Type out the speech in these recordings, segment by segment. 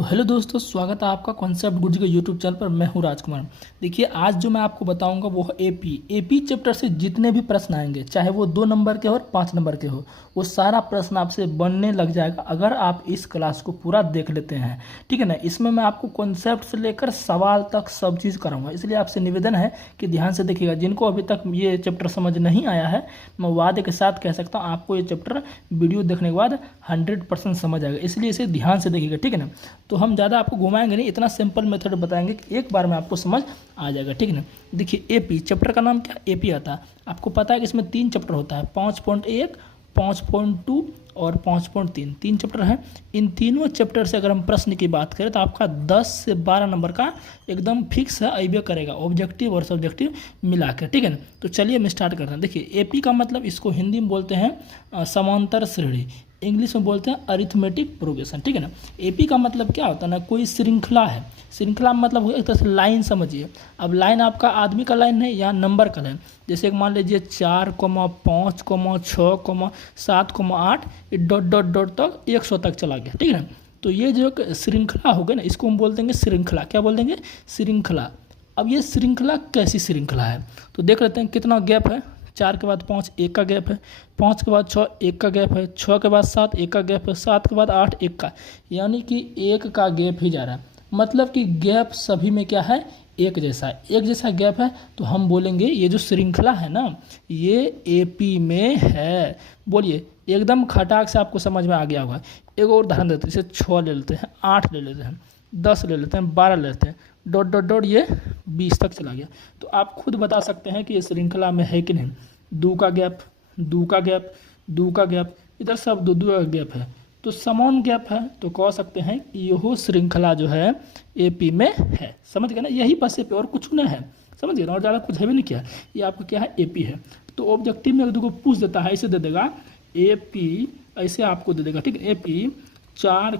तो हेलो दोस्तों, स्वागत है आपका कॉन्सेप्ट गुरुजी के यूट्यूब चैनल पर। मैं हूं राजकुमार। देखिए, आज जो मैं आपको बताऊंगा वो है एपी चैप्टर से जितने भी प्रश्न आएंगे, चाहे वो 2 नंबर के हो और 5 नंबर के हो, वो सारा प्रश्न आपसे बनने लग जाएगा अगर आप इस क्लास को पूरा देख लेते हैं। ठीक है ना। इसमें मैं आपको कॉन्सेप्ट से लेकर सवाल तक सब चीज़ कराऊंगा, इसलिए आपसे निवेदन है कि ध्यान से देखिएगा। जिनको अभी तक ये चैप्टर समझ नहीं आया है, मैं वादे के साथ कह सकता हूँ आपको ये चैप्टर वीडियो देखने के बाद 100% समझ आएगा, इसलिए इसे ध्यान से देखिएगा। ठीक है ना। तो हम ज़्यादा आपको घुमाएंगे नहीं, इतना सिंपल मेथड बताएंगे कि एक बार में आपको समझ आ जाएगा। ठीक है ना। देखिए, एपी चैप्टर का नाम क्या, एपी आता है। आपको पता है कि इसमें 3 चैप्टर होता है, 5.1, 5.2 और 5.3, 3 चैप्टर हैं। इन तीनों चैप्टर से अगर हम प्रश्न की बात करें तो आपका 10 से 12 नंबर का एकदम फिक्स है, अइबे करेगा, ऑब्जेक्टिव और सब्जेक्टिव मिला कर। ठीक है ना। तो चलिए हम स्टार्ट करते हैं। देखिए, एपी का मतलब इसको हिंदी में बोलते हैं समांतर श्रेणी, इंग्लिश में बोलते हैं अरिथमेटिक प्रोग्रेशन। ठीक है ना। एपी का मतलब क्या होता है ना, कोई श्रृंखला है। श्रृंखला मतलब एक तरह से लाइन समझिए। अब लाइन आपका आदमी का लाइन है या नंबर का लाइन, जैसे मान लीजिए 4, 5, 6, 7, 8 डॉट डॉट डॉट तक 100 तक चला गया। ठीक है ना। तो ये जो एक श्रृंखला हो गया ना, इसको हम बोल देंगे श्रृंखला। क्या बोल देंगे? श्रृंखला। अब ये श्रृंखला कैसी श्रृंखला है तो देख लेते हैं। कितना गैप है? 4 के बाद 5 1 का गैप है, 5 के बाद 6 1 का गैप है, 6 के बाद 7 1 का गैप है, 7 के बाद 8 1 का, यानी कि 1 का गैप ही जा रहा है। मतलब कि गैप सभी में क्या है? एक जैसा गैप है। तो हम बोलेंगे ये जो श्रृंखला है ना, ये एपी में है। बोलिए, एकदम खटाक से आपको समझ में आ गया होगा। एक और उदाहरण देते हैं, जैसे 6 ले लेते हैं, 8 ले लेते हैं, 10 ले लेते हैं, 12 ले लेते हैं, डॉट डॉट डॉट ये 20 तक चला गया। तो आप खुद बता सकते हैं कि ये श्रृंखला में है कि नहीं। 2 का गैप, 2 का गैप, 2 का गैप, इधर सब 2 2 का गैप है, तो समान गैप है। तो कह सकते हैं कि यह श्रृंखला जो है एपी में है। समझ गए ना, यही बस एपी, और कुछ नहीं है। समझ गए ना, और ज़्यादा कुछ है भी नहीं किया। ये आपका क्या है? एपी है। तो ऑब्जेक्टिव में अगर पूछ देता है, ऐसे दे देगा एपी, ऐसे आपको दे देगा। ठीक है। AP 4,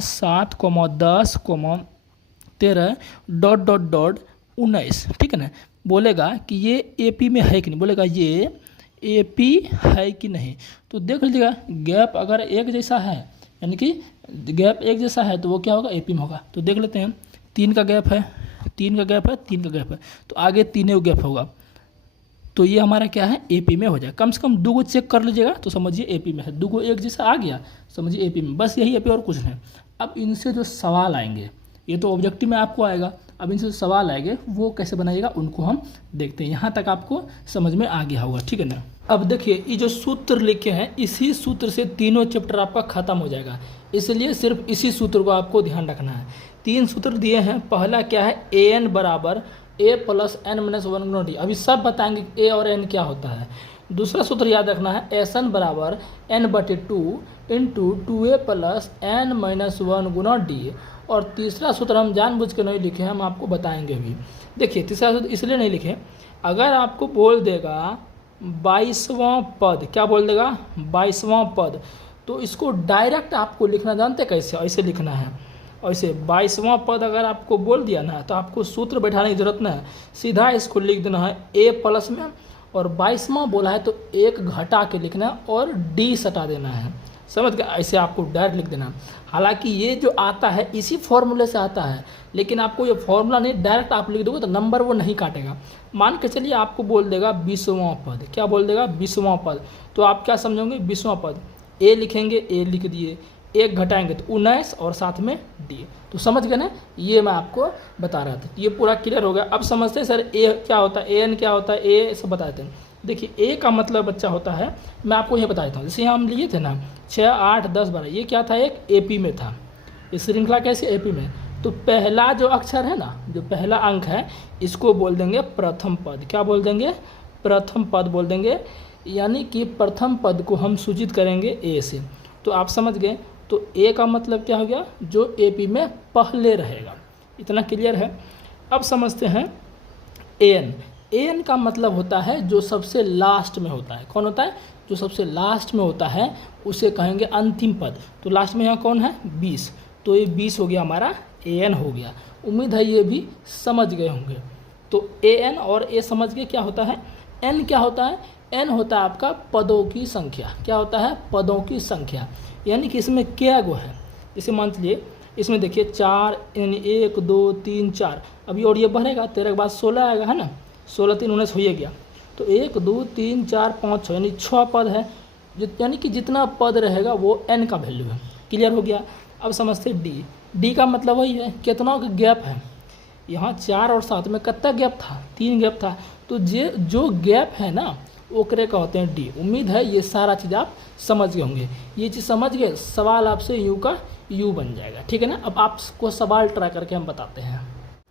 7, 10, 13 dot dot dot 19। ठीक है ना। बोलेगा कि ये एपी में है कि नहीं, बोलेगा ये एपी है कि नहीं। तो देख लीजिएगा, गैप अगर एक जैसा है, यानी कि गैप एक जैसा है, तो वो क्या होगा? एपी में होगा। तो देख लेते हैं, 3 का गैप है, 3 का गैप है, 3 का गैप है, तो आगे 3 गैप होगा। तो ये हमारा क्या है? एपी में हो जाए। कम से कम 2 को चेक कर लीजिएगा तो समझिए एपी में है। 2 को एक जैसा आ गया, समझिए एपी में। बस यही एपी, और कुछ नहीं। अब इनसे जो सवाल आएंगे, ये तो ऑब्जेक्टिव में आपको आएगा। अब इनसे सवाल आएंगे, वो कैसे बनाइएगा उनको हम देखते हैं। यहाँ तक आपको समझ में आ गया होगा। ठीक है ना। अब देखिए, ये जो सूत्र लिखे हैं, इसी सूत्र से तीनों चैप्टर आपका खत्म हो जाएगा, इसलिए सिर्फ इसी सूत्र को आपको ध्यान रखना है। 3 सूत्र दिए हैं। पहला क्या है? ए एन बराबर ए प्लस एन माइनस 1 गुना डी। अभी सब बताएंगे ए और एन क्या होता है। दूसरा सूत्र याद रखना है, एस एन बराबर एन बटे 2 into 2a plus n minus 1 गुना डी। और तीसरा सूत्र हम जानबूझ के नहीं लिखे, हम आपको बताएंगे अभी। देखिए, तीसरा सूत्र इसलिए नहीं लिखे, अगर आपको बोल देगा 22वां पद, क्या बोल देगा? 22वां पद, तो इसको डायरेक्ट आपको लिखना जानते कैसे? ऐसे लिखना है, ऐसे 22वां पद अगर आपको बोल दिया ना, तो आपको सूत्र बैठाने की जरूरत नहीं है, सीधा इसको लिख देना है ए प्लस में, और 22वां बोला है तो 1 घटा के लिखना है और डी सटा देना है। समझ गए? ऐसे आपको डायरेक्ट लिख देना। हालांकि ये जो आता है इसी फॉर्मूले से आता है, लेकिन आपको ये फॉर्मूला नहीं, डायरेक्ट आप लिख दोगे तो नंबर वो नहीं काटेगा। मान के चलिए आपको बोल देगा 20वां पद, क्या बोल देगा? 20वां पद, तो आप क्या समझोगे? 20वां पद, ए लिखेंगे, ए लिख दिए, 1 घटाएंगे तो 19 और साथ में डी। तो समझ गए ना, ये मैं आपको बता रहा था। ये पूरा क्लियर हो गया। अब समझते हैं सर ए क्या होता है, ए एन क्या होता है, ए सब बता देते हैं। देखिए, ए का मतलब बच्चा होता है, मैं आपको ये बता देता हूँ। जैसे हम लिए थे ना 6, 8, 10, 12, ये क्या था? एक एपी में था। ये श्रृंखला कैसे? एपी में। तो पहला जो अक्षर है ना, जो पहला अंक है, इसको बोल देंगे प्रथम पद। क्या बोल देंगे? प्रथम पद बोल देंगे, यानी कि प्रथम पद को हम सूचित करेंगे ए से। तो आप समझ गए। तो ए का मतलब क्या हो गया? जो एपी में पहले रहेगा। इतना क्लियर है। अब समझते हैं एन। एन का मतलब होता है जो सबसे लास्ट में होता है। कौन होता है? जो सबसे लास्ट में होता है उसे कहेंगे अंतिम पद। तो लास्ट में यहाँ कौन है? 20। तो ये 20 हो गया, हमारा एन हो गया। उम्मीद है ये भी समझ गए होंगे। तो ए एन और ए समझ गए क्या होता है। एन क्या होता है? एन होता है आपका पदों की संख्या। क्या होता है? पदों की संख्या। यानी कि इसमें क्या गो है। जैसे मान लीजिए इसमें देखिए 4 यानी 1 2 3 4, अभी और ये बढ़ेगा, 13 के बाद 16 आएगा, है ना, 16 3 19 हो ही गया। तो 1 2 3 4 5 6 यानी 6 पद है, यानी कि जितना पद रहेगा वो n का वैल्यू है। क्लियर हो गया। अब समझते डी। डी का मतलब वही है कितना का गैप है, यहाँ 4 और 7 में कितना गैप था, 3 गैप था। तो जो गैप है ना ओकरे का होते हैं डी। उम्मीद है ये सारा चीज़ आप समझ गए होंगे। ये चीज़ समझ गए, सवाल आपसे यू का यू बन जाएगा, ठीक है ना। अब आपको सवाल ट्राई करके हम बताते हैं।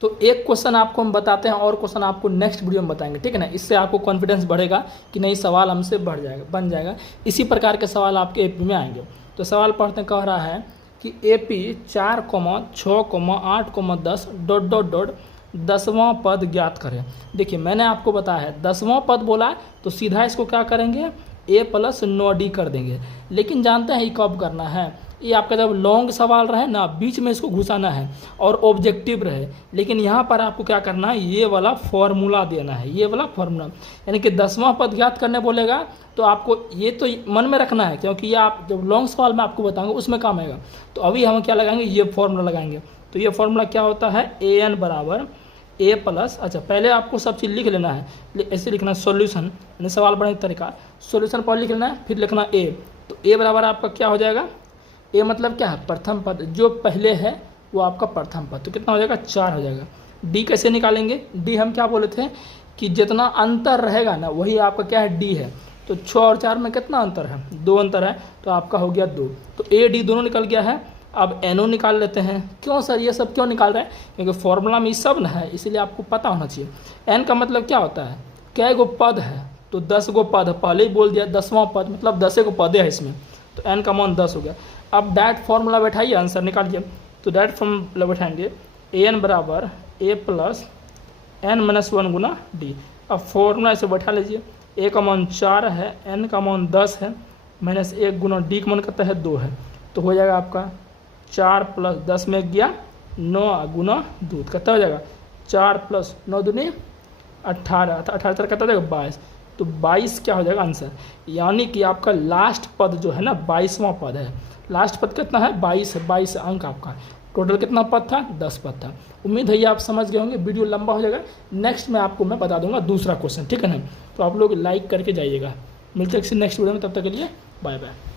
तो एक क्वेश्चन आपको हम बताते हैं और क्वेश्चन आपको नेक्स्ट वीडियो में बताएंगे, ठीक है ना। इससे आपको कॉन्फिडेंस बढ़ेगा कि नहीं सवाल हमसे बढ़ जाएगा, बन जाएगा। इसी प्रकार के सवाल आपके एपी में आएंगे। तो सवाल पढ़ते कह रहा है कि एपी 4, 6, 8, 10 ... 10वां पद ज्ञात करें। देखिए मैंने आपको बताया है 10वां पद बोला है तो सीधा इसको क्या करेंगे, a + 9d कर देंगे। लेकिन जानते हैं ये कब करना है, ये आपका जब लॉन्ग सवाल रहे ना, बीच में इसको घुसाना है और ऑब्जेक्टिव रहे। लेकिन यहाँ पर आपको क्या करना है, ये वाला फॉर्मूला देना है, ये वाला फॉर्मूला, यानी कि 10वां पद ज्ञात करने बोलेगा तो आपको ये तो मन में रखना है, क्योंकि ये आप जब लॉन्ग सवाल में आपको बताऊंगा उसमें काम आएगा। तो अभी हम क्या लगाएंगे, ये फॉर्मूला लगाएंगे। तो ये फॉर्मूला क्या होता है, an = a +, अच्छा पहले आपको सब चीज़ लिख लेना है, ऐसे लिखना है सॉल्यूशन, यानी सवाल बढ़ने का तरीका, सॉल्यूशन पहले लिख लेना है, फिर लिखना a। तो a बराबर आपका क्या हो जाएगा, a मतलब क्या है, प्रथम पद, जो पहले है वो आपका प्रथम पद। तो कितना हो जाएगा, 4 हो जाएगा। d कैसे निकालेंगे, d हम क्या बोले थे कि जितना अंतर रहेगा ना वही आपका क्या है, d है। तो 6 और 4 में कितना अंतर है, 2 अंतर है, तो आपका हो गया 2। तो a d दोनों निकल गया है। अब NO निकाल लेते हैं। क्यों सर ये सब क्यों निकाल रहे हैं, क्योंकि फॉर्मूला में ये सब ना है, इसीलिए आपको पता होना चाहिए। n का मतलब क्या होता है, कै गो पद है, तो 10 गो पद है, पहले ही बोल दिया 10वां पद मतलब 10 गो पदे है इसमें, तो n का मान 10 हो गया। अब डायरेक्ट फॉर्मूला बैठाइए, आंसर निकालिए। तो direct formula बैठाएंगे, an = a + n - 1 × d। अब फॉर्मूला इसे बैठा लीजिए, a का मान 4 है, n का मान 10 है, -1 × d का मान कितना है, 2 है। तो हो जाएगा आपका 4 + 10 में गया 9 × दूध, कितना हो जाएगा, 4 + 9 दूनी 18, 18 कितना हो जाएगा, 22। तो 22 क्या हो जाएगा आंसर, यानी कि आपका लास्ट पद जो है ना 22वां पद है। लास्ट पद कितना है, 22 है, 22 अंक आपका। टोटल कितना पद था, 10 पद था। उम्मीद है ये आप समझ गए होंगे। वीडियो लंबा हो जाएगा, नेक्स्ट में आपको मैं बता दूंगा दूसरा क्वेश्चन, ठीक है ना। तो आप लोग लाइक करके जाइएगा। मिलते हैं किसी नेक्स्ट वीडियो में, तब तक के लिए बाय बाय।